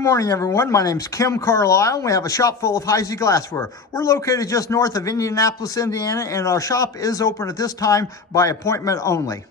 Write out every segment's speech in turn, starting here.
Good morning, everyone. My name's Kim Carlisle, and we have a shop full of Heisey glassware. We're located just north of Indianapolis, Indiana, and our shop is open at this time by appointment only.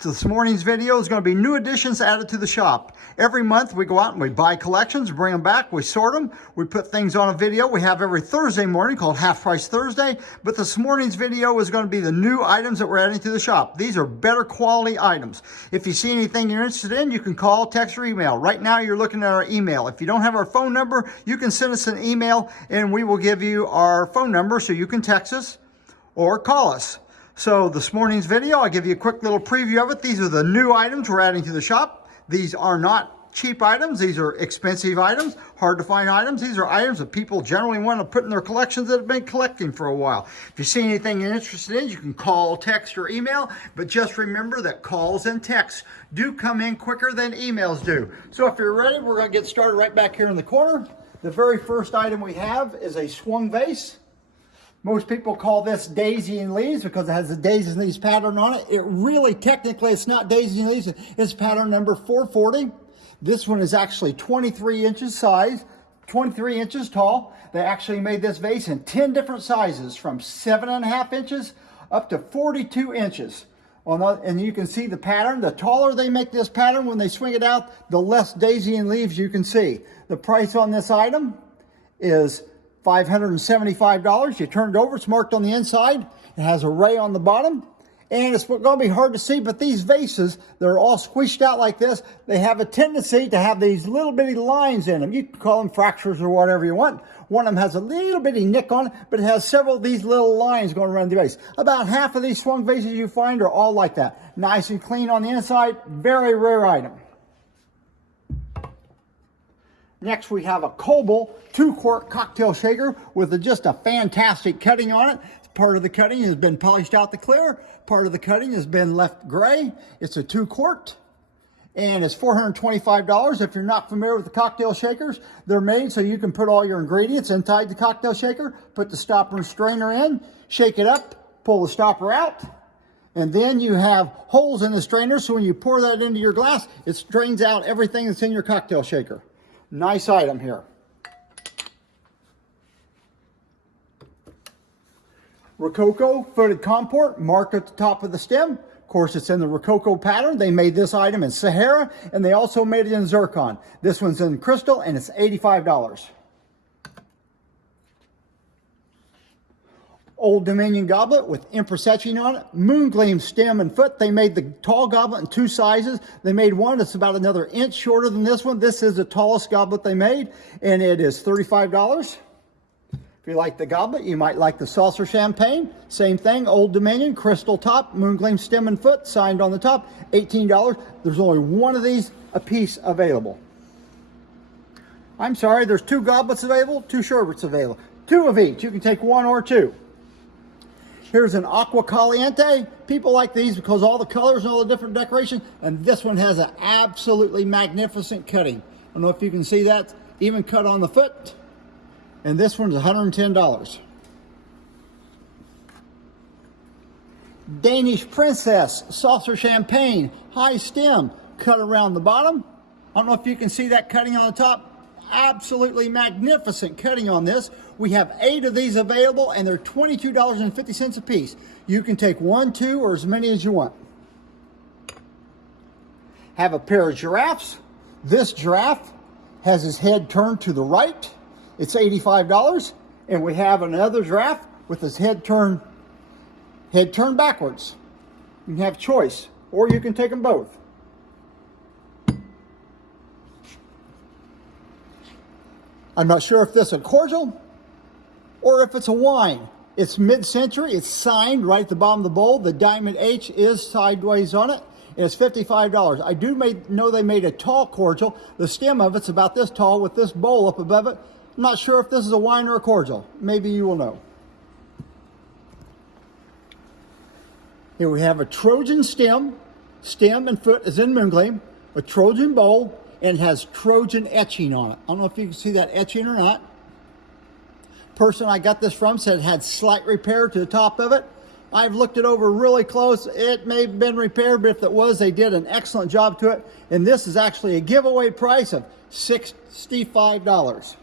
So this morning's video is going to be new additions added to the shop. Every month we go out and we buy collections, bring them back, we sort them, we put things on a video. We have every Thursday morning called Half Price Thursday, but this morning's video is going to be the new items that we're adding to the shop. These are better quality items. If you see anything you're interested in, you can call, text, or email. Right now you're looking at our email. If you don't have our phone number, you can send us an email and we will give you our phone number so you can text us or call us. So this morning's video, I'll give you a quick little preview of it. These are the new items we're adding to the shop. These are not cheap items. These are expensive items, hard to find items. These are items that people generally want to put in their collections that have been collecting for a while. If you see anything you're interested in, you can call, text, or email. But just remember that calls and texts do come in quicker than emails do. So if you're ready, we're going to get started right back here in the corner. The very first item we have is a swung vase. Most people call this daisy and leaves because it has the daisy and leaves pattern on it. It really, technically, it's not daisy and leaves. It's pattern number 440. This one is actually 23 inches size, 23 inches tall. They actually made this vase in 10 different sizes, from 7.5 inches up to 42 inches. And you can see the pattern. The taller they make this pattern when they swing it out, the less daisy and leaves you can see. The price on this item is $575. You turn it over, it's marked on the inside. It has a ray on the bottom. And it's going to be hard to see, but these vases, they're all squished out like this. They have a tendency to have these little bitty lines in them. You can call them fractures or whatever you want. One of them has a little bitty nick on it, but it has several of these little lines going around the vase. About half of these swung vases you find are all like that. Nice and clean on the inside. Very rare item. Next, we have a Kobold 2-quart cocktail shaker with just a fantastic cutting on it. Part of the cutting has been polished out to clear. Part of the cutting has been left gray. It's a 2-quart, and it's $425. If you're not familiar with the cocktail shakers, they're made so you can put all your ingredients inside the cocktail shaker, put the stopper and strainer in, shake it up, pull the stopper out, and then you have holes in the strainer, so when you pour that into your glass, it strains out everything that's in your cocktail shaker. Nice item here. Rococo footed comport marked at the top of the stem. Of course, it's in the Rococo pattern. They made this item in Sahara, and they also made it in zircon. This one's in crystal, and it's $85. Old Dominion goblet with Empress etching on it. Moongleam stem and foot. They made the tall goblet in 2 sizes. They made one that's about another inch shorter than this one. This is the tallest goblet they made, and it is $35. If you like the goblet, you might like the saucer champagne. Same thing, Old Dominion, crystal top, Moongleam stem and foot, signed on the top, $18. There's only one of these a piece available. I'm sorry, there's 2 goblets available, 2 sherbets available. 2 of each. You can take 1 or 2. Here's an Aqua Caliente. People like these because all the colors and all the different decorations. And this one has an absolutely magnificent cutting. I don't know if you can see that. Even cut on the foot. And this one's $110. Danish Princess Saucer Champagne. High stem. Cut around the bottom. I don't know if you can see that cutting on the top. Absolutely magnificent cutting on this. We have 8 of these available, and they're $22.50 a piece. You can take 1, 2, or as many as you want. Have a pair of giraffes. This giraffe has his head turned to the right. It's $85. And we have another giraffe with his head turned backwards. You can have a choice, or you can take them both. I'm not sure if this is a cordial or if it's a wine. It's mid-century. It's signed right at the bottom of the bowl. The diamond H is sideways on it, and it's $55. I do know they made a tall cordial. The stem of it's about this tall with this bowl up above it. I'm not sure if this is a wine or a cordial. Maybe you will know. Here we have a Trojan stem. Stem and foot is in Moongleam. A Trojan bowl. And it has Trojan etching on it. I don't know if you can see that etching or not. Person I got this from said it had slight repair to the top of it. I've looked it over really close. It may have been repaired, but if it was, they did an excellent job to it. And this is actually a giveaway price of $65.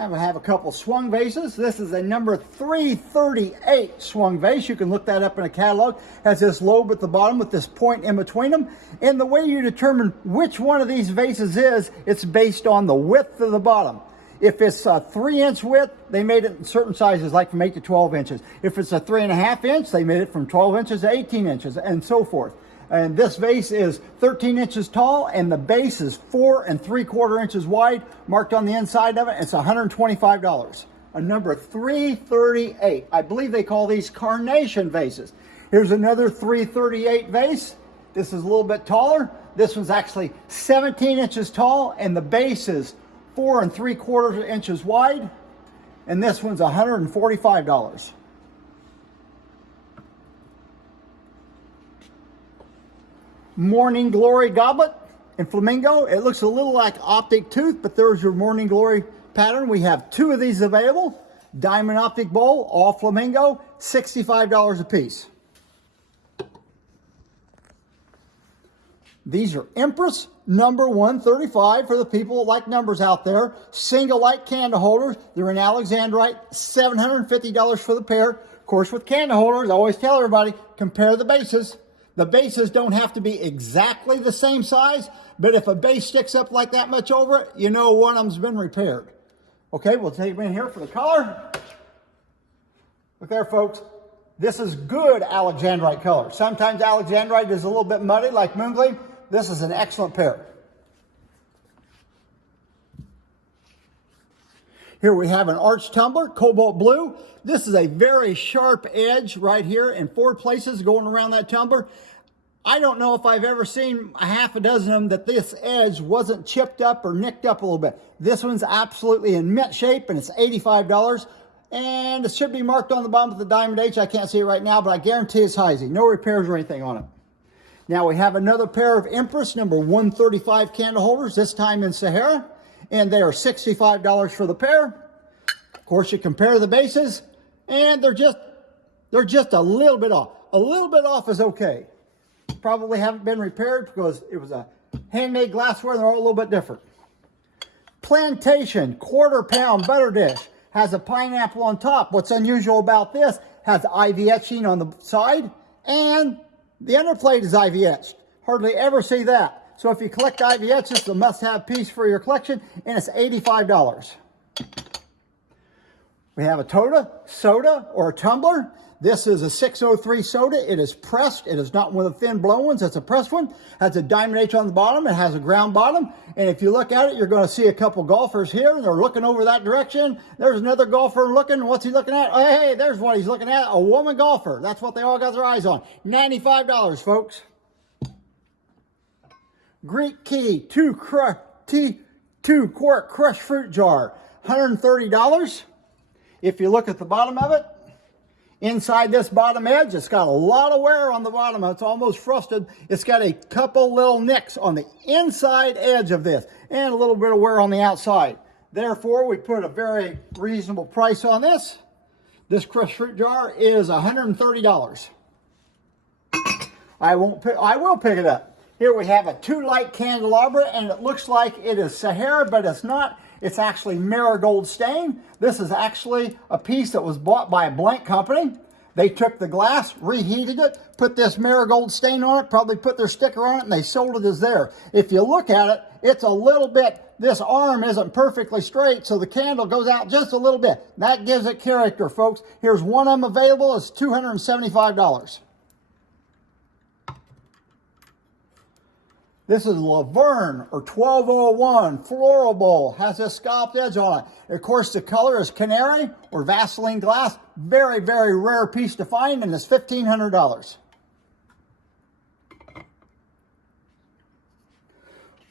I have a couple swung vases. This is a number 338 swung vase. You can look that up in a catalog. Has this lobe at the bottom with this point in between them. And the way you determine which one of these vases is, it's based on the width of the bottom. If it's a 3-inch width, they made it in certain sizes, like from 8 to 12 inches. If it's a 3.5 inch, they made it from 12 inches to 18 inches, and so forth. And this vase is 13 inches tall, and the base is 4 3/4 inches wide, marked on the inside of it. It's $125. A number 338. I believe they call these carnation vases. Here's another 338 vase. This is a little bit taller. This one's actually 17 inches tall, and the base is 4 3/4 inches wide. And this one's $145. Morning Glory goblet in flamingo. It looks a little like optic tooth, but there's your Morning Glory pattern. We have 2 of these available. Diamond optic bowl, all flamingo, $65 a piece. These are Empress number 135 for the people that like numbers out there. Single light candle holders. They're in Alexandrite, $750 for the pair. Of course, with candle holders, I always tell everybody, compare the bases. The bases don't have to be exactly the same size, but if a base sticks up like that much over it, you know one of them's been repaired. Okay, we'll take them in here for the color. Look there, folks. This is good Alexandrite color. Sometimes Alexandrite is a little bit muddy like Moongleam. This is an excellent pair. Here we have an arch tumbler, cobalt blue. This is a very sharp edge right here in 4 places going around that tumbler. I don't know if I've ever seen a half a dozen of them that this edge wasn't chipped up or nicked up a little bit. This one's absolutely in mint shape, and it's $85. And it should be marked on the bottom with the diamond H. I can't see it right now, but I guarantee it's Heisey. No repairs or anything on it. Now we have another pair of Empress number 135 candle holders, this time in Sahara. And they are $65 for the pair. Of course, you compare the bases, and they're just a little bit off. A little bit off is okay. Probably haven't been repaired because it was a handmade glassware, and they're all a little bit different. Plantation 1/4 pound butter dish has a pineapple on top. What's unusual about this, has ivy etching on the side, and the underplate is ivy etched. Hardly ever see that. So if you collect ivy etches, it's a must-have piece for your collection, and it's $85. We have a Toda soda or a tumbler. This is a 603 soda. It is pressed. It is not one of the thin blown ones. It's a pressed one. Has a diamond H on the bottom. It has a ground bottom. And if you look at it, you're going to see a couple golfers here. And they're looking over that direction. There's another golfer looking. What's he looking at? Oh, hey, there's what he's looking at. A woman golfer. That's what they all got their eyes on. $95, folks. Greek Key 2-quart crushed fruit jar, $130. If you look at the bottom of it, inside this bottom edge, it's got a lot of wear on the bottom. It's almost frosted. It's got a couple little nicks on the inside edge of this and a little bit of wear on the outside. Therefore, we put a very reasonable price on this. This crushed fruit jar is $130. I will pick it up. Here we have a 2-light candelabra, and it looks like it is Sahara, but it's not. It's actually marigold stain. This is actually a piece that was bought by a blank company. They took the glass, reheated it, put this marigold stain on it, probably put their sticker on it, and they sold it as there. If you look at it, it's a little bit, this arm isn't perfectly straight, so the candle goes out just a little bit. That gives it character, folks. Here's one of them available. It's $275. This is Laverne or 1201 Floral Bowl. Has a scalloped edge on it. Of course, the color is canary or Vaseline glass. Very, very rare piece to find, and it's $1,500.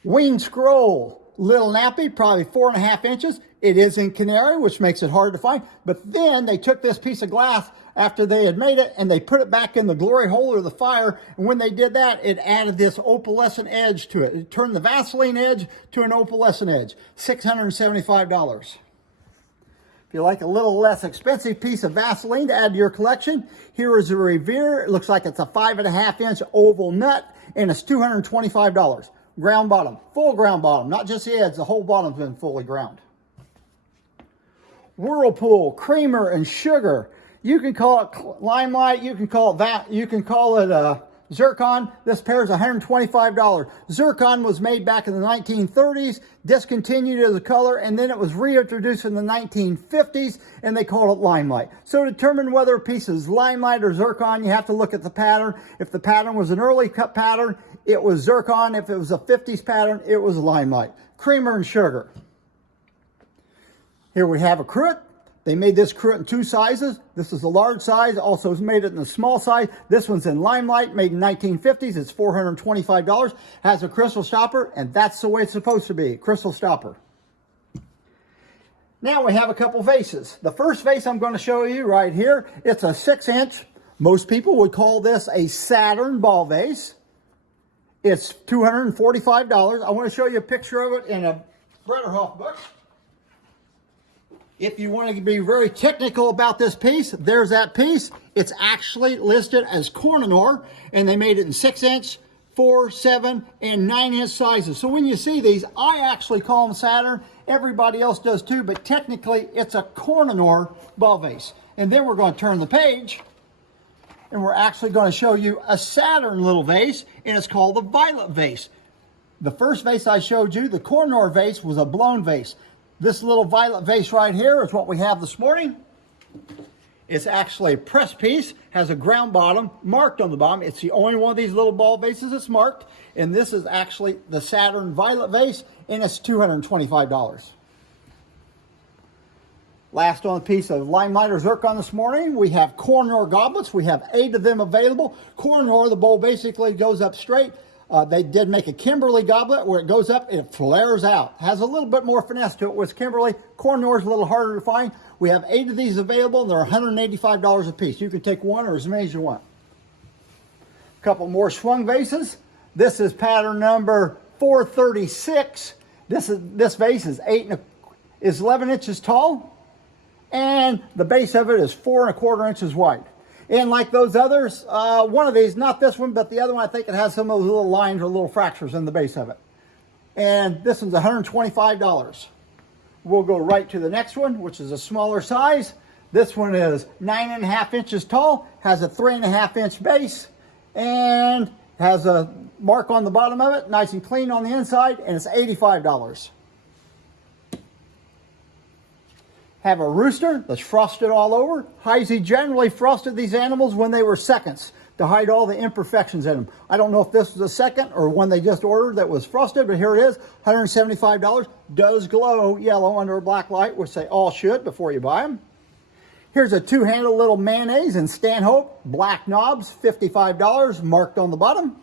Wing scroll, little nappy, probably 4.5 inches. It is in canary, which makes it hard to find. But then they took this piece of glass after they had made it, and they put it back in the glory hole or the fire. And when they did that, it added this opalescent edge to it. It turned the Vaseline edge to an opalescent edge. $675. If you like a little less expensive piece of Vaseline to add to your collection, here is a Revere. It looks like it's a 5.5-inch oval nut, and it's $225. Ground bottom, full ground bottom, not just the edge, the whole bottom's been fully ground. Whirlpool, creamer, and sugar. You can call it Limelight, you can call it Zircon. This pair is $125. Zircon was made back in the 1930s, discontinued as a color, and then it was reintroduced in the 1950s, and they called it Limelight. So to determine whether a piece is Limelight or Zircon, you have to look at the pattern. If the pattern was an early cut pattern, it was Zircon. If it was a 50s pattern, it was Limelight. Creamer and sugar. Here we have a cruet. They made this cruet in two sizes. This is a large size, also made it in a small size. This one's in Limelight, made in 1950s. It's $425. Has a crystal stopper, and that's the way it's supposed to be, crystal stopper. Now we have a couple vases. The first vase I'm going to show you right here, it's a 6-inch. Most people would call this a Saturn ball vase. It's $245. I want to show you a picture of it in a Bretterhoff book. If you want to be very technical about this piece, there's that piece. It's actually listed as Koh-i-Noor, and they made it in 6-inch, 4, 7, and 9-inch sizes. So when you see these, I actually call them Saturn. Everybody else does too, but technically it's a Koh-i-Noor ball vase. And then we're going to turn the page, and we're actually going to show you a Saturn little vase, and it's called the Violet vase. The first vase I showed you, the Koh-i-Noor vase, was a blown vase. This little Violet vase right here is what we have this morning. It's actually a press piece, has a ground bottom, marked on the bottom. It's the only one of these little ball vases that's marked. And this is actually the Saturn Violet vase, and it's $225. Last on a piece of Limelight or Zircon this morning, we have Koh-i-Noor goblets. We have 8 of them available. Koh-i-Noor, the bowl basically goes up straight. They did make a Kimberly goblet where it goes up and it flares out. Has a little bit more finesse to it with Kimberly. Koh-i-Noor is a little harder to find. We have 8 of these available, and they're $185 a piece. You can take one or as many as you want. A couple more swung vases. This is pattern number 436. This vase is 11 inches tall, and the base of it is 4¼ inches wide. And like those others, one of these, not this one, but the other one, I think it has some of those little lines or little fractures in the base of it. And this one's $125. We'll go right to the next one, which is a smaller size. This one is 9½ inches tall, has a 3½ inch base, and has a mark on the bottom of it, nice and clean on the inside, and it's $85. Have a rooster that's frosted all over. Heisey generally frosted these animals when they were seconds to hide all the imperfections in them. I don't know if this was a second or one they just ordered that was frosted, but here it is, $175. Does glow yellow under a black light, which they all should before you buy them. Here's a 2-handle little mayonnaise in Stanhope, black knobs, $55, marked on the bottom.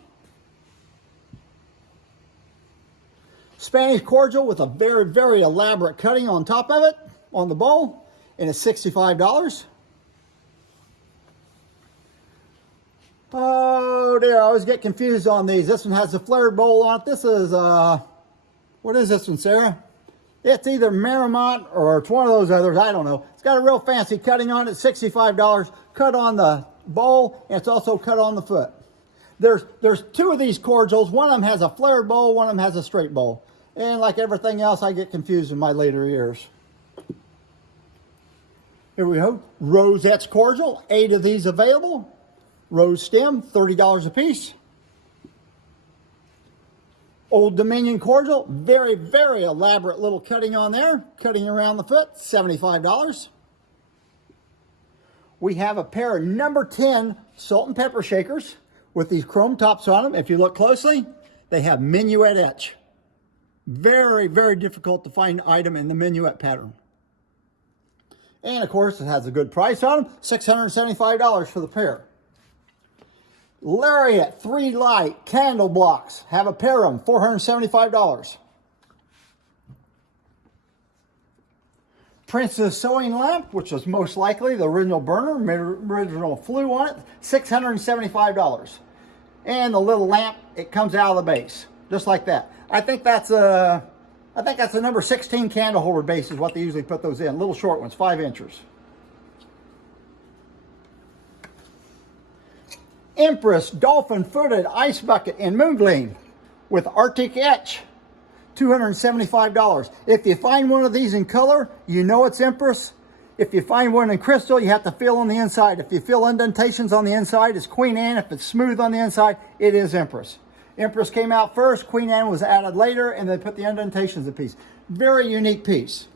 Spanish cordial with a very, very elaborate cutting on top of it, on the bowl, and it's $65. Oh dear, I always get confused on these. This one has a flared bowl on it. This is, what is this one, Sarah? It's either Marymount or it's one of those others, I don't know. It's got a real fancy cutting on it, $65, cut on the bowl, and it's also cut on the foot. There's 2 of these cordials. One of them has a flared bowl, one of them has a straight bowl. And like everything else, I get confused in my later years. Here we go. Rosette's cordial, 8 of these available. Rose stem, $30 a piece. Old Dominion cordial, very, very elaborate little cutting on there. Cutting around the foot, $75. We have a pair of number 10 salt and pepper shakers with these chrome tops on them. If you look closely, they have minuet etch. Very, very difficult to find item in the minuet pattern. And of course, it has a good price on them, $675 for the pair. Lariat 3 light candle blocks, have a pair of them, $475. Princess sewing lamp, which is most likely the original burner, original flue on it, $675. And the little lamp, it comes out of the base, just like that. I think that's a I think that's a number 16 candle holder base is what they usually put those in. Little short ones, 5 inches. Empress Dolphin Footed Ice Bucket in Moongleam with Arctic Etch, $275. If you find one of these in color, you know it's Empress. If you find one in crystal, you have to feel on the inside. If you feel indentations on the inside, it's Queen Anne. If it's smooth on the inside, it is Empress. Empress came out first, Queen Anne was added later, and they put the indentations in the piece. Very unique piece.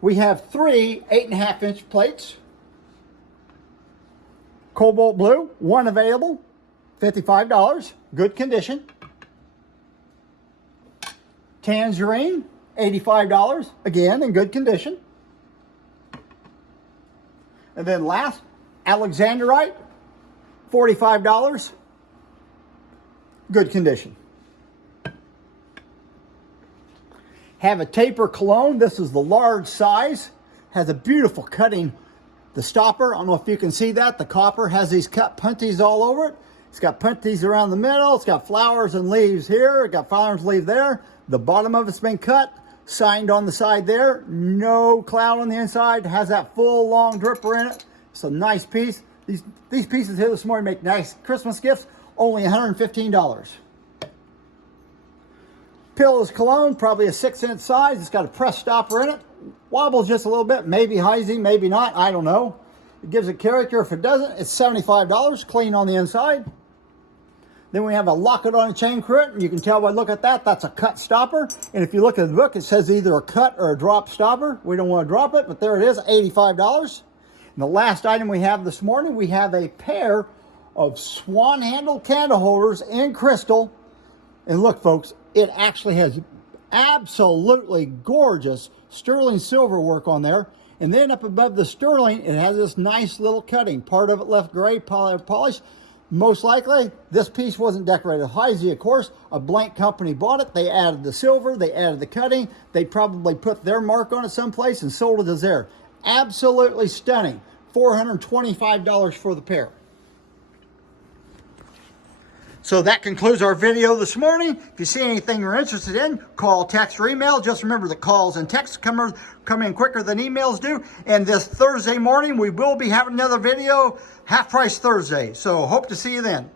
We have 3 8.5-inch plates. Cobalt blue, 1 available, $55, good condition. Tangerine, $85, again in good condition. And then last, Alexandrite, $45, good condition. Have a taper cologne. This is the large size, has a beautiful cutting. The stopper, I don't know if you can see that, the copper has these cut punties all over it. It's got punties around the middle. It's got flowers and leaves here. It got flowers and leaves there. The bottom of it's been cut, signed on the side there. No cloud on the inside. It has that full long dripper in it. It's a nice piece. These pieces here this morning make nice Christmas gifts. Only $115. Pillows Cologne, probably a 6-inch size. It's got a press stopper in it. Wobbles just a little bit, maybe Heisey, maybe not, I don't know. It gives it character. If it doesn't, it's $75, clean on the inside. Then we have a locket on a chain crit, and you can tell by look at that, that's a cut stopper. And if you look at the book, it says either a cut or a drop stopper. We don't want to drop it, but there it is, $85. And the last item we have this morning, we have a pair of swan handle candle holders in crystal. And look, folks, it actually has absolutely gorgeous sterling silver work on there. And then up above the sterling, it has this nice little cutting. Part of it left gray, polished. Most likely, this piece wasn't decorated. Heisey, of course, a blank company bought it. They added the silver, they added the cutting. They probably put their mark on it someplace and sold it as there. Absolutely stunning. $425 for the pair. So that concludes our video this morning. If you see anything you're interested in, call, text, or email. Just remember that calls and texts come in quicker than emails do. And this Thursday morning, we will be having another video, Half Price Thursday. So hope to see you then.